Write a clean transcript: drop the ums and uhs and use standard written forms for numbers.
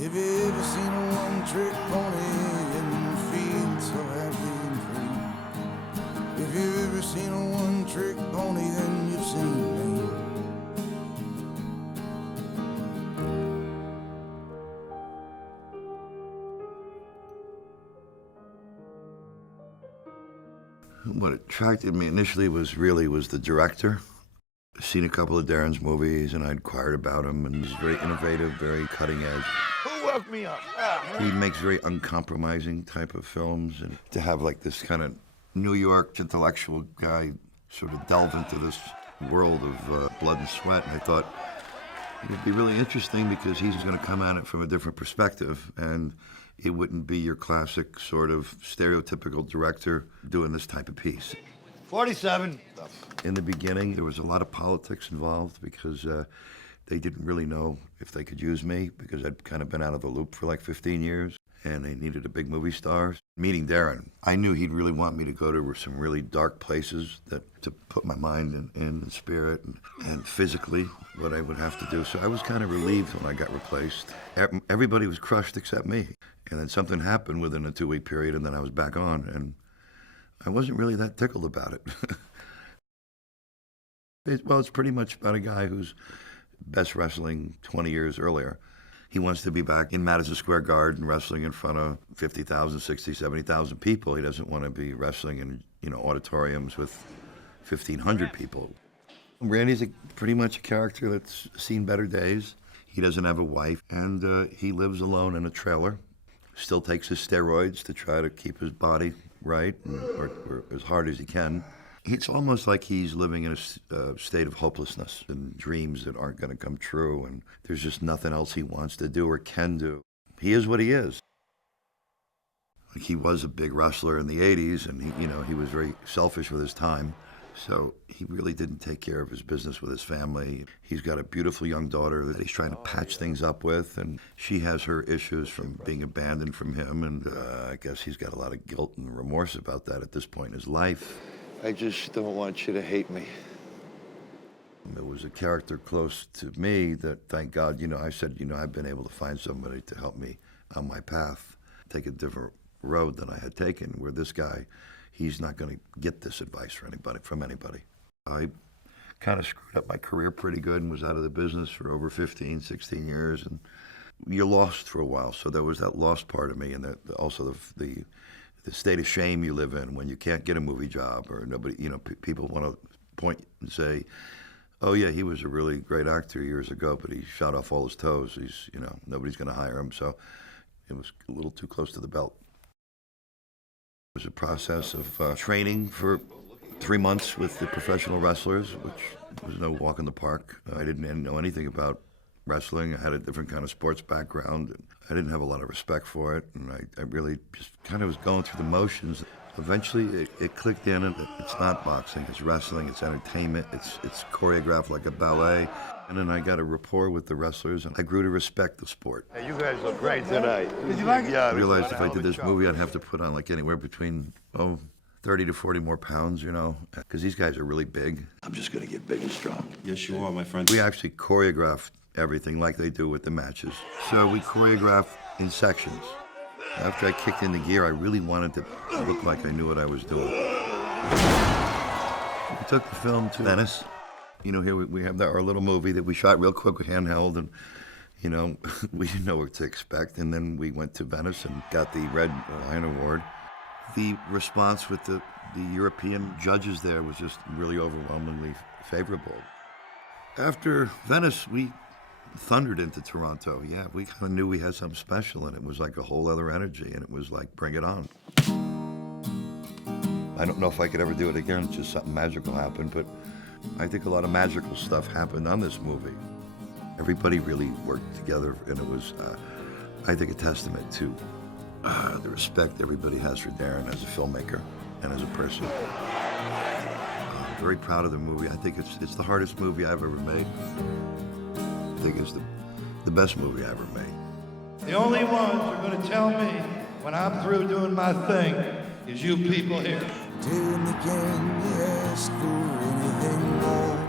Have you ever seen a one-trick pony and feel so happy and free? If you've ever seen a one-trick pony, then you've seen me. What attracted me initially was the director. I'd seen a couple of Darren's movies, and I inquired about him, and he's very innovative, very cutting edge. Who woke me up? He makes very uncompromising type of films, and to have like this kind of New York intellectual guy sort of delve into this world of blood and sweat, and I thought it would be really interesting because he's going to come at it from a different perspective, and it wouldn't be your classic sort of stereotypical director doing this type of piece. 47. In the beginning, there was a lot of politics involved because they didn't really know if they could use me because I'd kind of been out of the loop for like 15 years, and they needed a big movie star. Meeting Darren, I knew he'd really want me to go to some really dark places to put my mind and spirit and physically what I would have to do. So I was kind of relieved when I got replaced. Everybody was crushed except me. And then something happened within a 2-week period, and then I was back on, and I wasn't really that tickled about it. It's pretty much about a guy who's best wrestling 20 years earlier. He wants to be back in Madison Square Garden wrestling in front of 50,000, 60, 70,000 people. He doesn't want to be wrestling in auditoriums with 1,500 people. Randy's pretty much a character that's seen better days. He doesn't have a wife, and he lives alone in a trailer. Still takes his steroids to try to keep his body right, or as hard as he can. It's almost like he's living in a state of hopelessness and dreams that aren't going to come true, and there's just nothing else he wants to do or can do. He is what he is. Like, he was a big wrestler in the 80s, and he was very selfish with his time. So he really didn't take care of his business with his family. He's got a beautiful young daughter that he's trying to patch things up with, and she has her issues from being abandoned from him, and I guess he's got a lot of guilt and remorse about that at this point in his life. I just don't want you to hate me. It was a character close to me that, thank God, I said, I've been able to find somebody to help me on my path, take a different road than I had taken, where this guy, he's not going to get this advice from anybody. I kind of screwed up my career pretty good and was out of the business for over 15, 16 years, and you're lost for a while. So there was that lost part of me, and also the state of shame you live in when you can't get a movie job, or nobody, people want to point and say, oh yeah, he was a really great actor years ago, but he shot off all his toes. He's, nobody's going to hire him. So it was a little too close to the belt. It was a process of training for 3 months with the professional wrestlers, which was no walk in the park. I didn't know anything about wrestling. I had a different kind of sports background, and I didn't have a lot of respect for it, and I really just kind of was going through the motions. Eventually, it clicked in, and it's not boxing, it's wrestling, it's entertainment, it's choreographed like a ballet. And then I got a rapport with the wrestlers, and I grew to respect the sport. Hey, you guys look great tonight. Did you like it? I realized if I did this movie, I'd have to put on like anywhere between 30 to 40 more pounds, because these guys are really big. I'm just going to get big and strong. Yes, you are, my friend. We actually choreographed everything like they do with the matches. So we choreographed in sections. After I kicked into gear, I really wanted to look like I knew what I was doing. We took the film to Venice. Here we have our little movie that we shot real quick with handheld, and, we didn't know what to expect. And then we went to Venice and got the Red Lion Award. The response with the European judges there was just really overwhelmingly favorable. After Venice, we thundered into Toronto. Yeah, we kind of knew we had something special, and it was like a whole other energy, and it was like, bring it on. I don't know if I could ever do it again. It's just something magical happened, but I think a lot of magical stuff happened on this movie. Everybody really worked together, and it was, I think, a testament to the respect everybody has for Darren as a filmmaker and as a person. I'm very proud of the movie. I think it's the hardest movie I've ever made. I think it's the best movie I ever made. The only ones who are going to tell me when I'm through doing my thing is you people here. Tell me, can you ask for anything more?